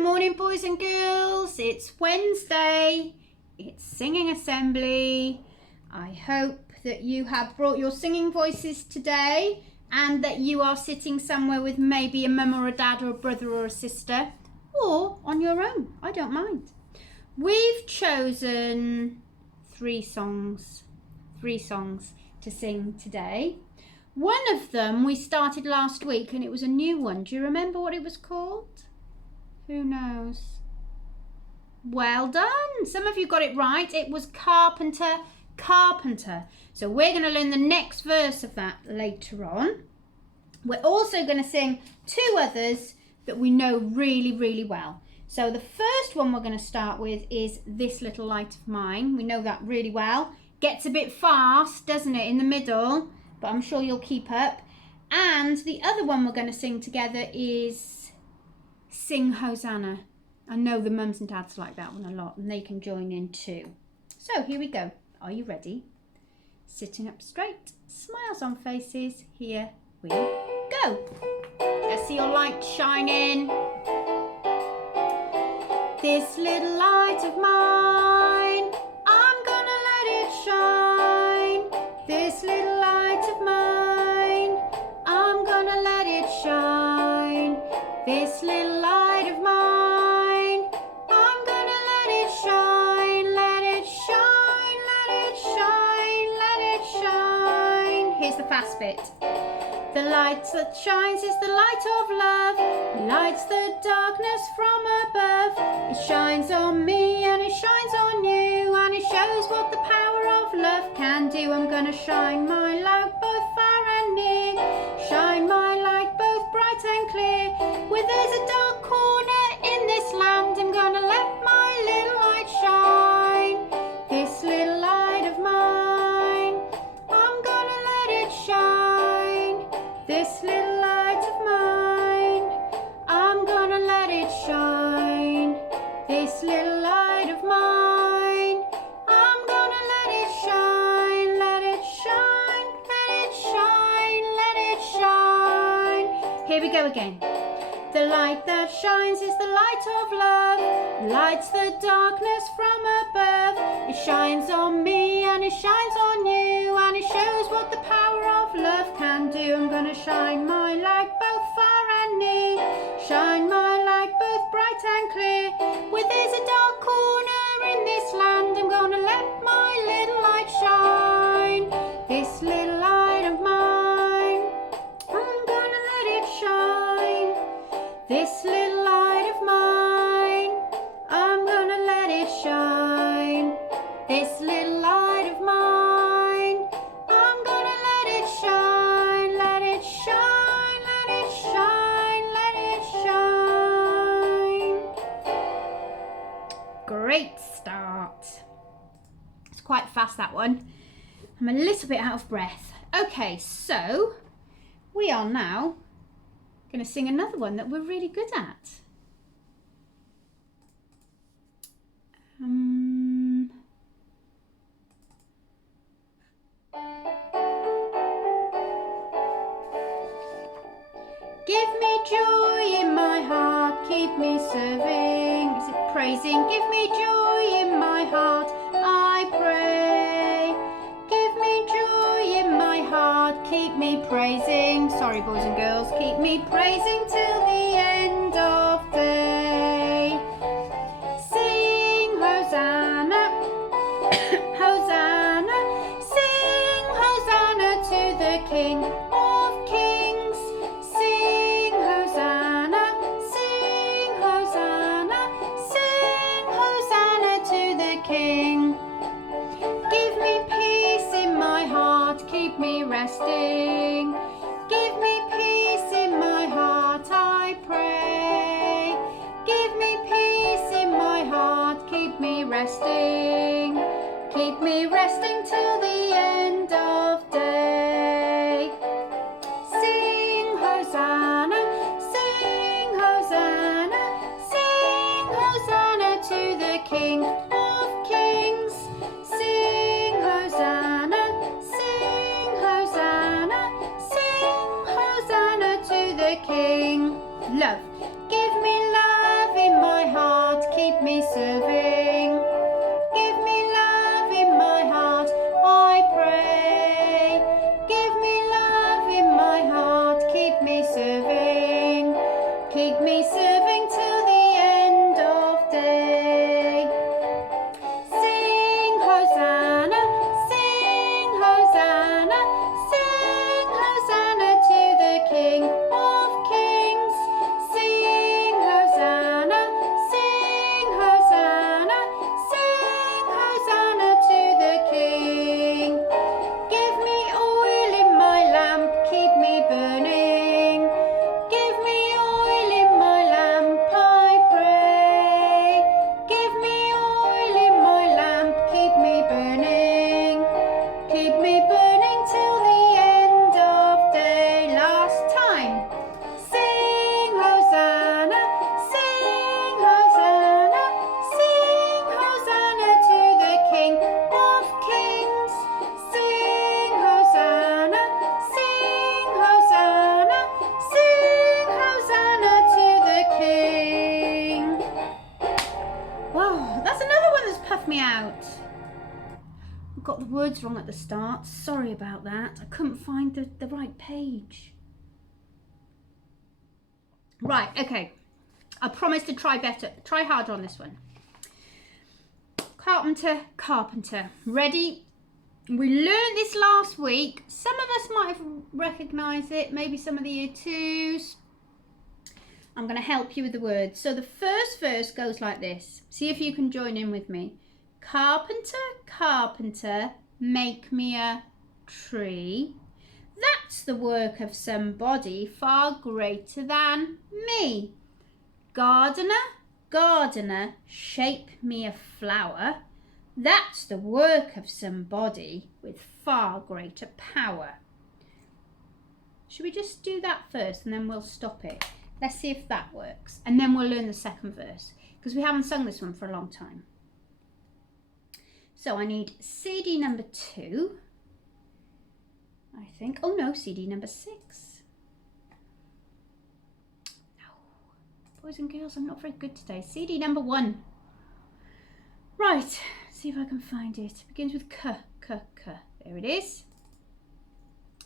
Good morning, boys and girls. It's Wednesday. It's singing assembly. I hope that you have brought your singing voices today and that you are sitting somewhere with maybe a mum or a dad or a brother or a sister, or on your own. I don't mind. We've chosen three songs to sing today. One of them we started last week and it was a new one. Do you remember what it was called? Who knows? Well done. Some of you got it right. It was Carpenter, Carpenter. So we're going to learn the next verse of that later on. We're also going to sing two others that we know really, really well. So the first one we're going to start with is This Little Light of Mine. We know that really well. Gets a bit fast, doesn't it, in the middle? But I'm sure you'll keep up. And the other one we're going to sing together is Sing Hosanna. I know the mums and dads like that one a lot and they can join in too. So here we go. Are you ready? Sitting up straight, smiles on faces. Here we go. Let's see your light shining. This little light of mine, I'm gonna let it shine. This little light of mine, I'm gonna let it shine. This little light of mine, I'm gonna let it shine. Let it shine, let it shine, let it shine. Here's the fast bit. The light that shines is the light of love. It lights the darkness from above. It shines on me and it shines on you, and it shows what the power of love can do. I'm gonna shine my light both far and near. Shine my light both bright and clear. Where there's a dark corner in this land, I'm gonna let my little light shine. This little light of mine, I'm gonna let it shine. This little light of mine, I'm gonna let it shine. This little light of mine, I'm gonna let it shine. Let it shine, let it shine, let it shine. Here we go again. The light that shines is the light of love. Lights the darkness from above. It shines on me and it shines on you, and it shows what the power of love can do. I'm gonna shine my light both far and near. Shine my light both bright and clear. Where there's a dark corner in this land, I'm gonna let my little light shine. This little light of mine, I'm gonna let it shine. This little light of mine, I'm gonna let it shine. This little light of mine, I'm gonna let it shine. Let it shine, let it shine, let it shine. Great start. It's quite fast, that one. I'm a little bit out of breath. Okay, so we are now going to sing another one that we're really good at. Give me joy in my heart, keep me serving. Is it praising? Give me joy in my heart, I pray. Give me joy in my heart, keep me praising. Sorry, boys and girls, keep me praising till the end of day. Sing Hosanna, Hosanna, sing Hosanna to the King of Kings. Sing Hosanna, sing Hosanna, sing Hosanna to the King. Give me peace in my heart, keep me resting. Give me peace in my heart, I pray. Give me peace in my heart, keep me resting. Keep me resting till the end of day. Sing Hosanna, sing Hosanna, sing Hosanna to the King of Kings. Sing Hosanna, sing Hosanna, sing Hosanna to the King. Love, give me love in my serving. Give me love in my heart, I pray. Give me love in my heart, keep me serving. Keep me serving till the end of day. Sing Hosanna, sing Hosanna, sing Hosanna to the King of Kings. Sing Hosanna, sing Hosanna, sing Hosanna to the King. Give me oil in my lamp, keep me burning. Give me oil in my lamp, I pray. Give me oil in my lamp, keep me burning. Keep me burning till the end of day. Last time. Sing Hosanna, sing Hosanna, sing Hosanna to the King of Kings. Sing Hosanna, sing Hosanna, sing Hosanna to the King. Wow, that's another one that's puffed me out. I got the words wrong at the start. Sorry about that. I couldn't find the right page. Right, okay. I promise to try better. Try harder on this one. Carpenter, carpenter. Ready? We learned this last week. Some of us might have recognised it. Maybe some of the year twos. I'm going to help you with the words. So the first verse goes like this. See if you can join in with me. Carpenter, carpenter, make me a tree. That's the work of somebody far greater than me. Gardener, gardener, shape me a flower. That's the work of somebody with far greater power. Should we just do that first and then we'll stop it? Let's see if that works. And then we'll learn the second verse because we haven't sung this one for a long time. So I need CD number 2, I think. Oh no, CD number 6. No, boys and girls, I'm not very good today. CD number 1. Right, see if I can find it. It begins with K, K, K. There it is.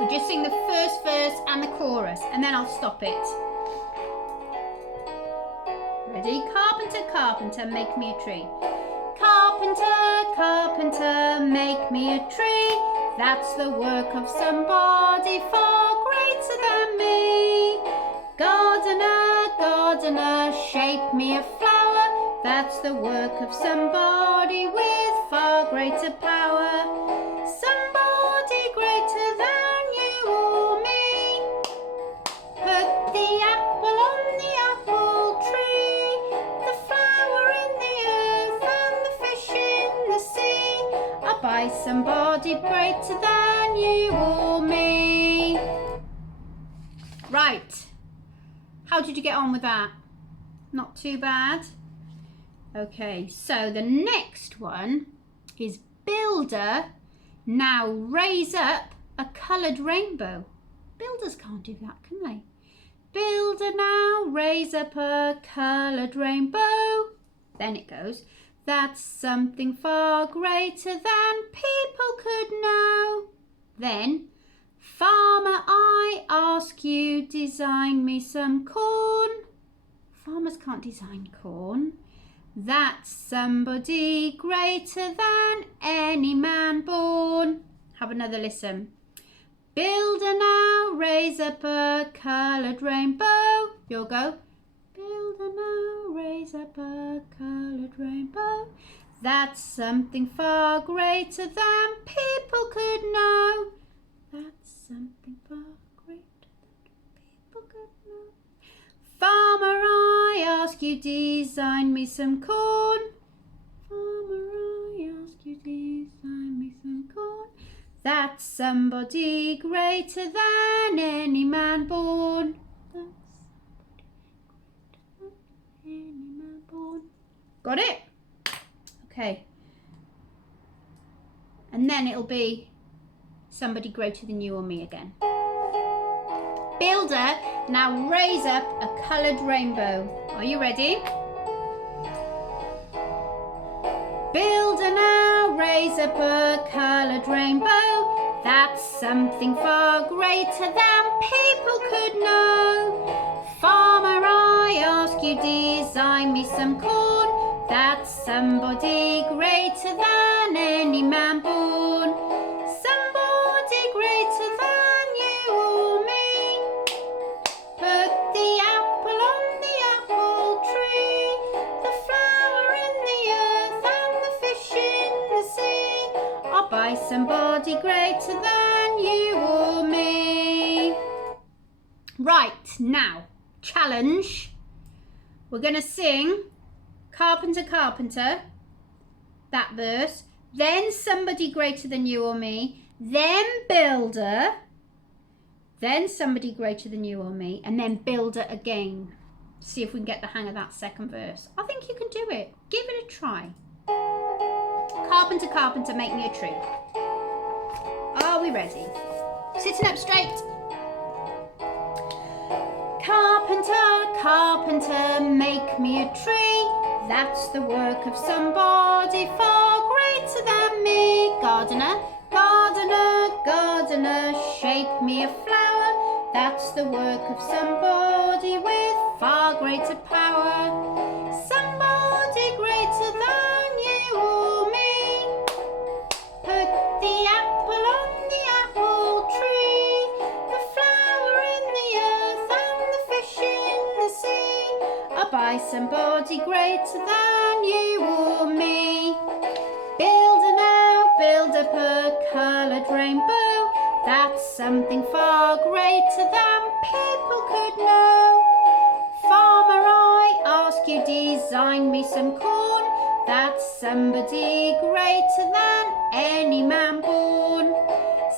We'll just sing the first verse and the chorus, and then I'll stop it. Ready? Carpenter, carpenter, make me a tree. Carpenter, carpenter, make me a tree. That's the work of somebody far greater than me. Gardener, gardener, shape me a flower. That's the work of somebody with far greater power. Somebody greater than you or me. Put the apple on the apple tree, the flower in the earth and the fish in the sea are by somebody greater than you or me. Right, how did you get on with that? Not too bad. Okay, so the next one is builder, now raise up a coloured rainbow. Builders can't do that, can they? Builder, now raise up a coloured rainbow. Then it goes, that's something far greater than people could know. Then, farmer, I ask you, design me some corn. Farmers can't design corn. That's somebody greater than any man born. Have another listen. Builder, now raise up a coloured rainbow. You'll go. Builder, now raise up a coloured rainbow. That's something far greater than people could know. That's something far greater than people could know. Farmer, I ask you, design me some corn. Farmer, I ask you, design me some corn. That's somebody greater than any man born. That's somebody greater than any man born. Got it? Okay. And then it'll be somebody greater than you or me again. Builder, now raise up a coloured rainbow. Are you ready? Builder now, raise up a coloured rainbow. That's something far greater than people could know. Farmer, I ask you, design me some corn. That's somebody greater than any man born. Somebody greater than you or me. Put the apple on the apple tree, the flower in the earth and the fish in the sea. I'll buy somebody greater than you or me. Right, now, challenge. We're going to sing Carpenter, Carpenter, that verse, then somebody greater than you or me, then builder, then somebody greater than you or me, and then builder again. See if we can get the hang of that second verse. I think you can do it. Give it a try. Carpenter, carpenter, make me a tree. Are we ready? Sitting up straight. Carpenter, carpenter, make me a tree. That's the work of somebody far greater than me. Gardener, gardener, gardener, shape me a flower. That's the work of somebody with far greater power. Somebody greater than you or me. Put the apple on the apple tree, the flower in the earth and the fish in the sea. I'll buy somebody greater than you or me. Builder now, build up a coloured rainbow. That's something far greater than people could know. Farmer, I ask you, design me some corn. That's somebody greater than any man born.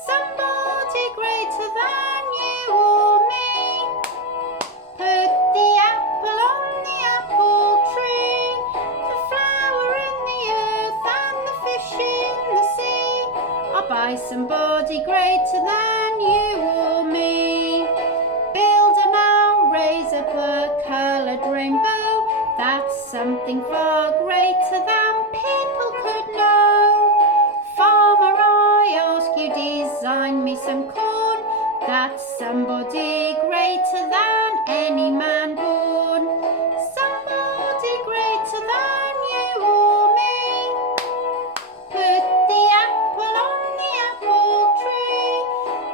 Somebody greater than you or me. Put the apple on the apple tree, the flower in the earth and the fish in the sea. I'll buy somebody greater than you or me. Builder now, raise up a coloured rainbow. That's something far greater than people could know. Farmer, I ask you, design me some corn. That's somebody greater than any man born. Somebody greater than you or me. Put the apple on the apple tree,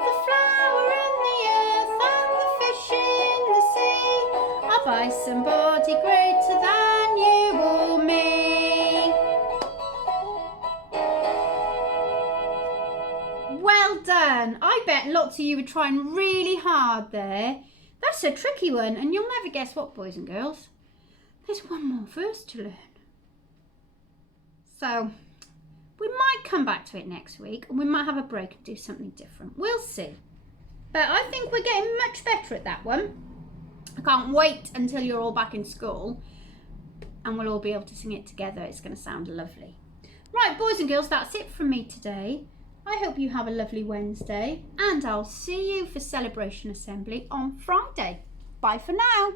the flower in the earth and the fish in the sea. I'll buy somebody greater than you or me. Well done. I bet lots of you were trying really hard there. That's a tricky one, and you'll never guess what, boys and girls. There's one more verse to learn. So we might come back to it next week, and we might have a break and do something different. We'll see. But I think we're getting much better at that one. I can't wait until you're all back in school and we'll all be able to sing it together. It's going to sound lovely. Right, boys and girls, that's it from me today. I hope you have a lovely Wednesday, and I'll see you for Celebration Assembly on Friday. Bye for now.